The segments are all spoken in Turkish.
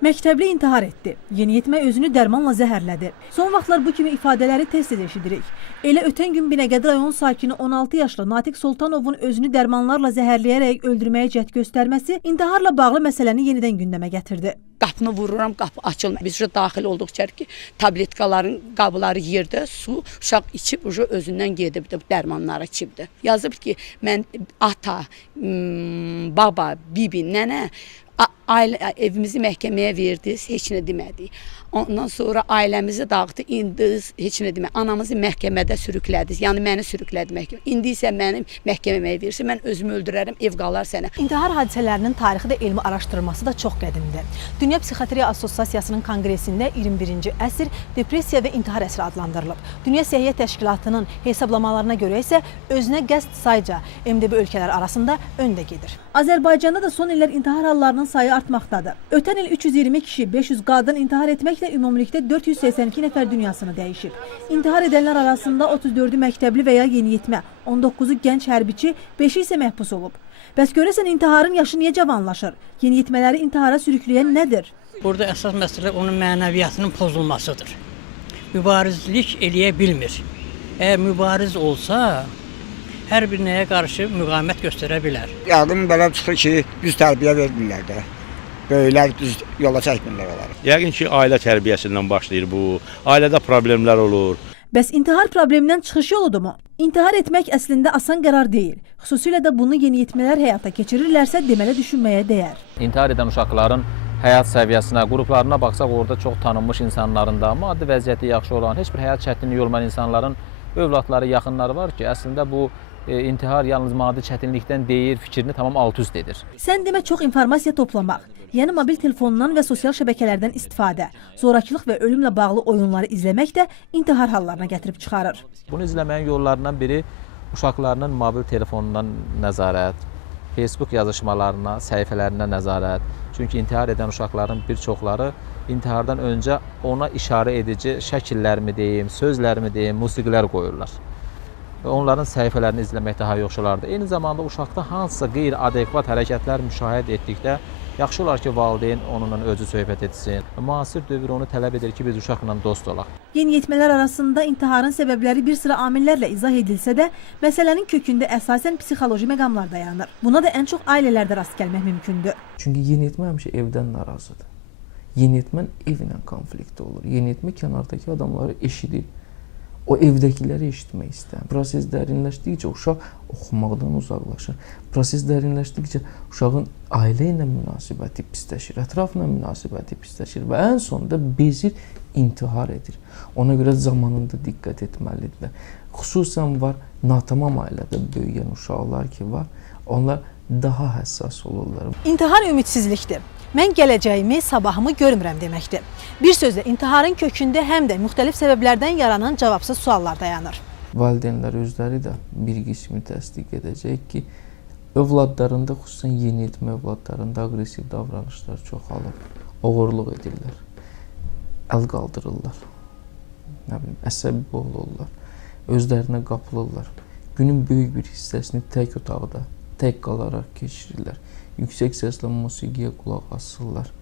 Məktəbli intihar etdi. Yeniyetmə özünü dərmanla zəhərlədi. Son vaxtlar bu kimi ifadələri tez-tez eşidirik. Elə ötən gün Binəqədi rayon sakini 16 yaşlı Natiq Soltanovun özünü dərmanlarla zəhərləyərək öldürməyə cəhd göstərməsi intiharla bağlı məsələni yenidən gündəmə gətirdi. Qapını vururam, qapı açılmır. Biz daxil olduqca ki, tabletkaların qabları yerdə, su, uşaq içib özündən gedib də dərmanları içibdi. Yazıb ki, mən ata, baba, bibi, nənə ailə evimizi məhkəməyə verdiniz, heç nə demədik. Ondan sonra ailəmizi dağıtdı, indi heç nə demək. Anamızı məhkəmədə sürüklədiniz. Yəni məni sürüklədi məhkəmə. İndi isə mənim məhkəməyə versin, mən özümü öldürərəm, ev qalar sənə. İntihar hadisələrinin tarixi də elmi araşdırılması da çox qədimdir. Psixiatriya Assosiasiyasının konqresində 21-ci əsr depressiya və intihar əsri adlandırılıb. Dünya Səhiyyə Təşkilatının hesablamalarına görə isə özünə qəsd sayca MDB ölkələr arasında öndə gedir. Azərbaycanda da son illər intihar hallarının sayı artmaqdadır. Ötən il 320 kişi, 500 qadın intihar etməklə ümumilikdə 482 nəfər dünyasını dəyişib. İntihar edənlər arasında 34-ü məktəbli və ya yeniyetmə, 19-u gənc hərbiçi, 5-i isə məhbus olub. Bəs görəsən intiharın yaşı niyə cavanlaşır? Yeniyetmələri intihara sürükləyən nədir? Burada əsas məsələ onun mənəviyyatının pozulmasıdır. Mübarizlik eləyə bilmir. Əgər mübariz olsa, hər bir nəyə qarşı müqavimət göstərə bilər. Yardım belə çıxır ki, düz tərbiyə vermirlər də. Böyüklər düz yola çəkmirlər onları. Yəqin ki, ailə tərbiyəsindən başlayır bu. Ailədə problemlər olur. Bəs intihar problemindən çıxış yoludurmu? İntihar etmək əslində asan qərar deyil. Xüsusilə də bunu yeniyetmələr həyata keçirirlərsə deməli düşünməyə dəyər. intihar edən uşaqların həyat səviyyəsinə, qruplarına baxsaq orada çox tanınmış insanların da, maddi vəziyyəti yaxşı olan, heç bir həyat çətinliyi olmayan insanların övladları, yaxınları var ki, əslində bu intihar yalnız maddi çətinlikdən deyil, fikrini tamam alt-üst edir. Sən demə çox informasiya toplamaq, yəni mobil telefondan və sosial şəbəkələrdən istifadə, zorakılıq və ölümlə bağlı oyunları izləmək də intihar hallarına gətirib çıxarır. Bunu izləməyin yollarından biri uşaqlarının mobil telefonundan nəzarət, Facebook yazışmalarına, səhifələrinə nəzarət. Çünki intihar edən uşaqların bir çoxları intihardan öncə ona işarə edici şəkillərmi deyim, sözlərmi deyim, musiqilər qoyurlar. Və onların səhifələrini izləmək daha yaxşı olardı. Eyni zamanda uşaqda hansısa qeyri-adekvat hərəkətlər müşahidə etdikdə yaxşı olar ki, valideyn onunla özü söhbət etsin. Müasir dövr onu tələb edir ki, biz uşaqla dost olaq. Yeniyetmələr arasında intiharın səbəbləri bir sıra amillərlə izah edilsə də, məsələnin kökündə əsasən psixoloji məqamlar dayanır. Buna da ən çox ailələrdə rast gəlmək mümkündür. Çünki yeniyetmə həmişə evdən narazıdır. Yeniyetmə evlə konfliktdə olur. Yeniyetmə kənardakı adamları eşidir. O evdəkiləri eşitmək istəyir. Proses dərinləşdikcə uşaq oxumaqdan uzaqlaşır. Proses dərinləşdikcə uşağın ailə ilə münasibəti pisləşir, ətrafla münasibəti pisləşir və ən sonunda bezir, intihar edir. Ona görə zamanında diqqət etməlidirlər. Xüsusən var natamam ailədə böyüyən uşaqlar ki var, onlar daha həssas olurlar. İntihar ümidsizlikdir. Mən gələcəyimi, sabahımı görmürəm deməkdir. Bir sözlə intiharın kökündə həm də müxtəlif səbəblərdən yaranan cavabsız suallar dayanır. Valideynlər özləri də bir qismi təsdiq edəcək ki, övladlarında xüsusən yeniyetmə övladlarında aqressiv davranışlar çoxalıb, oğurluq edirlər, əl qaldırırlar, nə bilim, əsəbi olurlar, özlərinə qapılırlar. Günün böyük bir hissəsini tək otaqda, tək qalaraq keçirirlər. Yüksək səslə musiqiyə qulaq asırlar.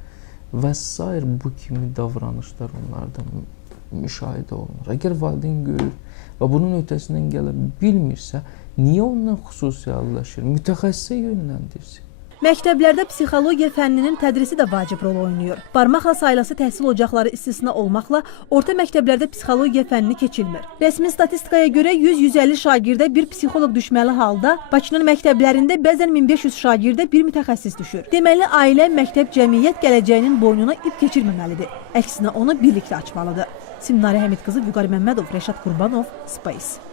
Və sair bu kimi davranışlar onlarda mü- müşahidə olunur. Əgər valideyn görür və bunun öhdəsindən gələ bilmirsə, niyə ondan xüsusiləşir? Mütəxəssisə yönləndirsin. Məktəblərdə psixologiya fənninin tədrisi də vacib rol oynayır. Barmaqla sayılası təhsil ocaqları istisna olmaqla orta məktəblərdə psixologiya fənnini keçilmir. Rəsmi statistikaya görə 100-150 şagirdə bir psixoloq düşməli halda Bakının məktəblərində bəzən 1500 şagirdə bir mütəxəssis düşür. Deməli, ailə, məktəb, cəmiyyət gələcəyinin boynuna ip keçirməməlidir. Əksinə onu birlikdə açmalıdır. Simnarə Həmid qızı Vüqar Məmmədov, Rəşad Qurbanov, Space.